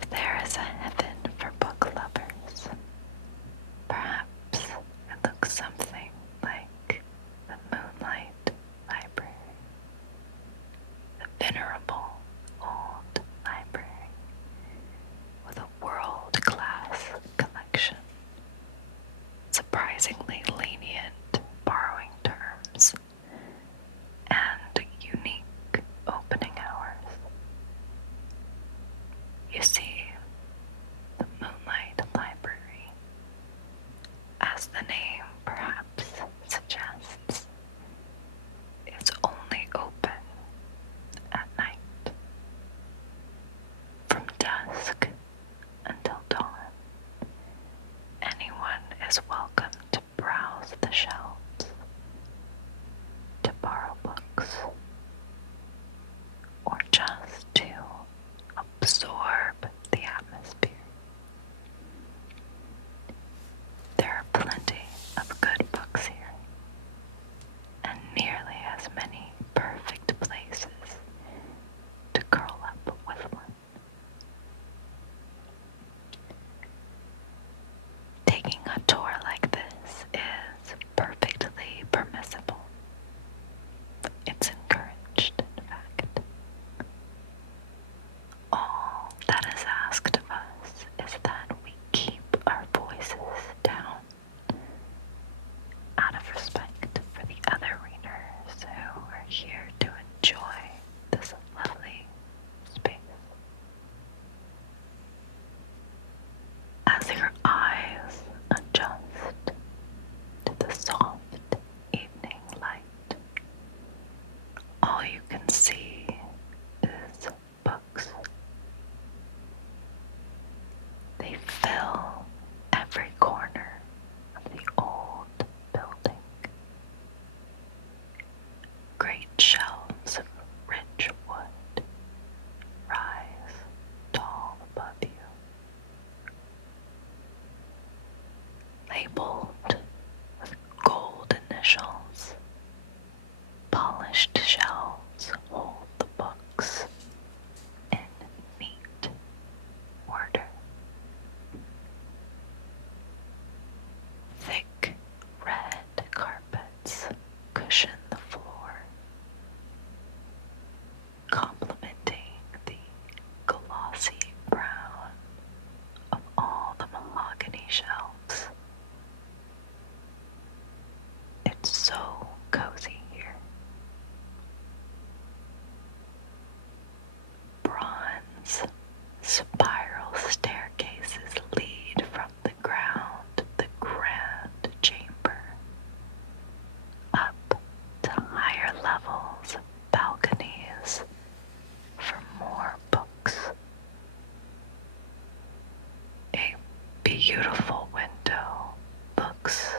If there is a heaven for book lovers, perhaps it looks something like the Moonlight Library, the venerable old library with a world-class collection, surprisingly lenient borrowing terms, and unique opening hours. You see, the Moonlight Library, as the name perhaps suggests, is only open at night, from dusk until dawn. Anyone is welcome to browse the shelves, to borrow books, or just to absorb the atmosphere. There are plenty of good books here, and nearly as many perfect places to curl up with one. Taking a tour like this is perfectly permissible. It's encouraged, in fact. All that is asked of us is that we keep our voices down, out of respect for the other readers who are here to enjoy this lovely space. As your eyes adjust to the soft evening light, all you can see is books. They fill every corner of the old building. Great shelves of rich wood rise tall above you, labeled with gold initials. Polished shelves hold the books in neat order. Thick red carpets cushion the floor, complementing the glossy brown of all the mahogany shelves. It's so cozy here. Bronze spiral staircases lead from the ground to the grand chamber, up to higher levels of balconies for more books. A beautiful window looks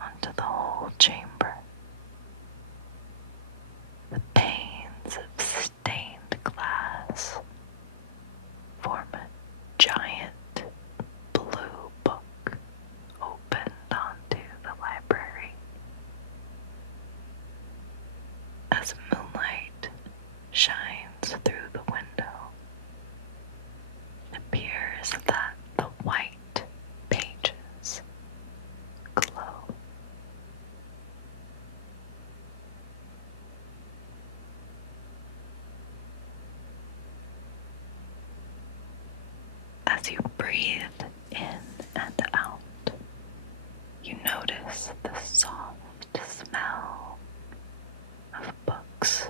onto the whole chamber. The panes of stained glass form a giant blue book opened onto the library. As moonlight shines through the window, it appears that the white pages glow. As you breathe in and out, you notice the soft smell of books,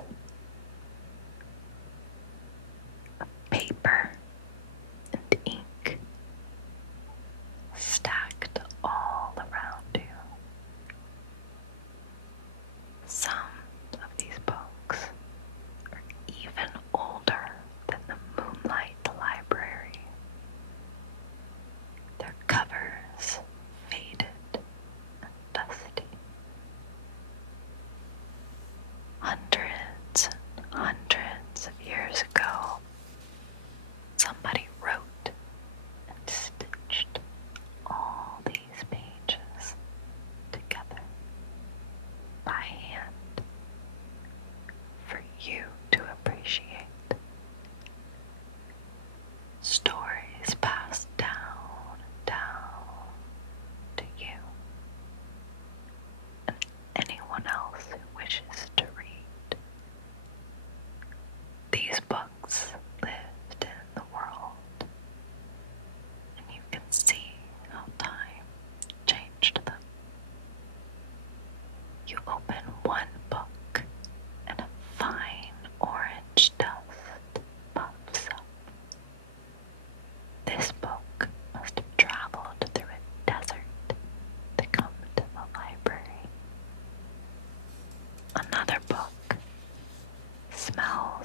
of paper and ink, stacked all around you. Some of these books are even older than the Moonlight Library. Their covers faded and dusty. Hundreds and hundreds of years ago,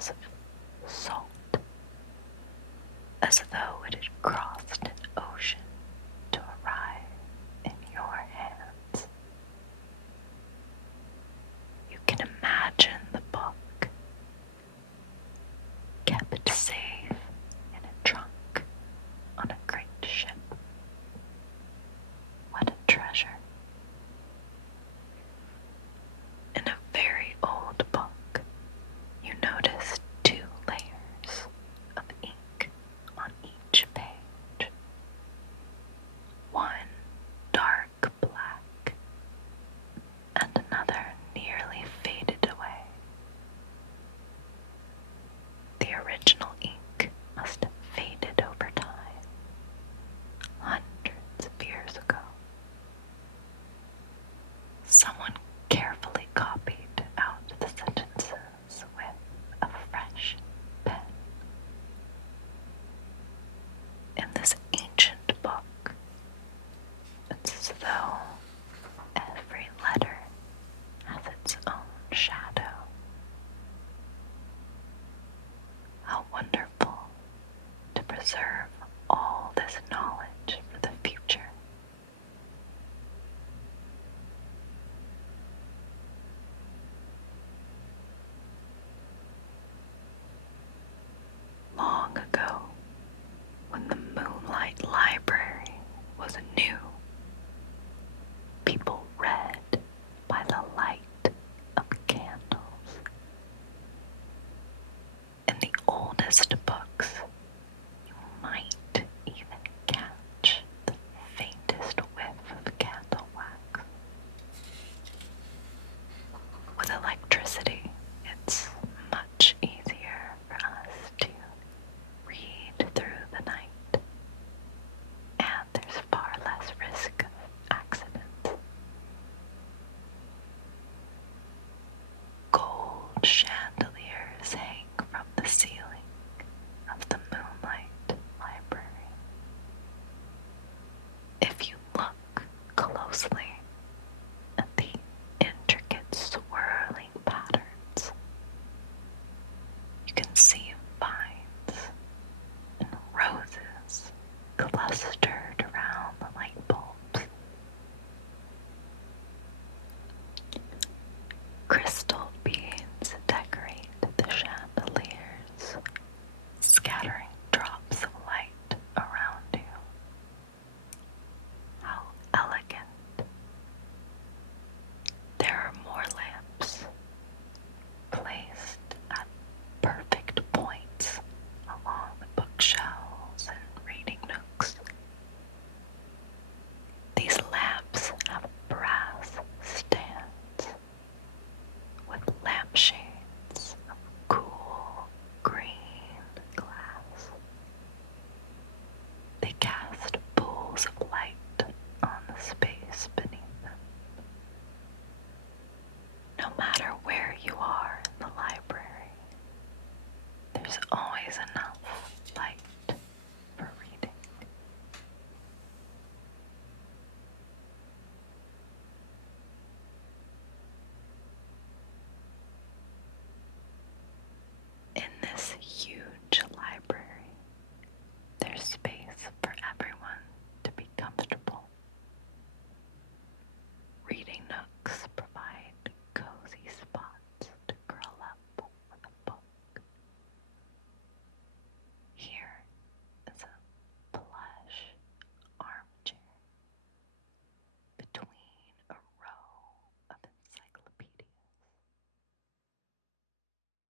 smells of salt, as though it had crossed an ocean to arrive in your hands. You can imagine the book kept safe in a trunk on a great ship. What a treasure. In a very old book, you notice 2 layers of ink on each page. One dark black and another nearly faded away. The original ink must have faded over time, hundreds of years ago. Someone carefully copied out the sentences with a fresh pen. In this ancient book, it's as though every letter has its own shadow. How wonderful to preserve all this knowledge for the future. Long ago, when the Moonlight Library was new, people read by the light of candles. In the oldest books, you might even catch the faintest whiff of candle wax. With electricity, it's much easier for us to read through the night, and there's far less risk of accidents. Gold chandeliers hang from the ceiling of the Moonlight Library. If you look closely at the intricate swirling patterns, you can see vines and roses clustered around the light bulbs. Crystal beads decorate the chandeliers, scattering drops of light around you. How elegant. There are more lamps, placed at perfect points along the bookshelves and reading nooks. These lamps have brass stands with lampshades of cool green glass. They cast pools of light on the space beneath them. No matter where you are in the library, there's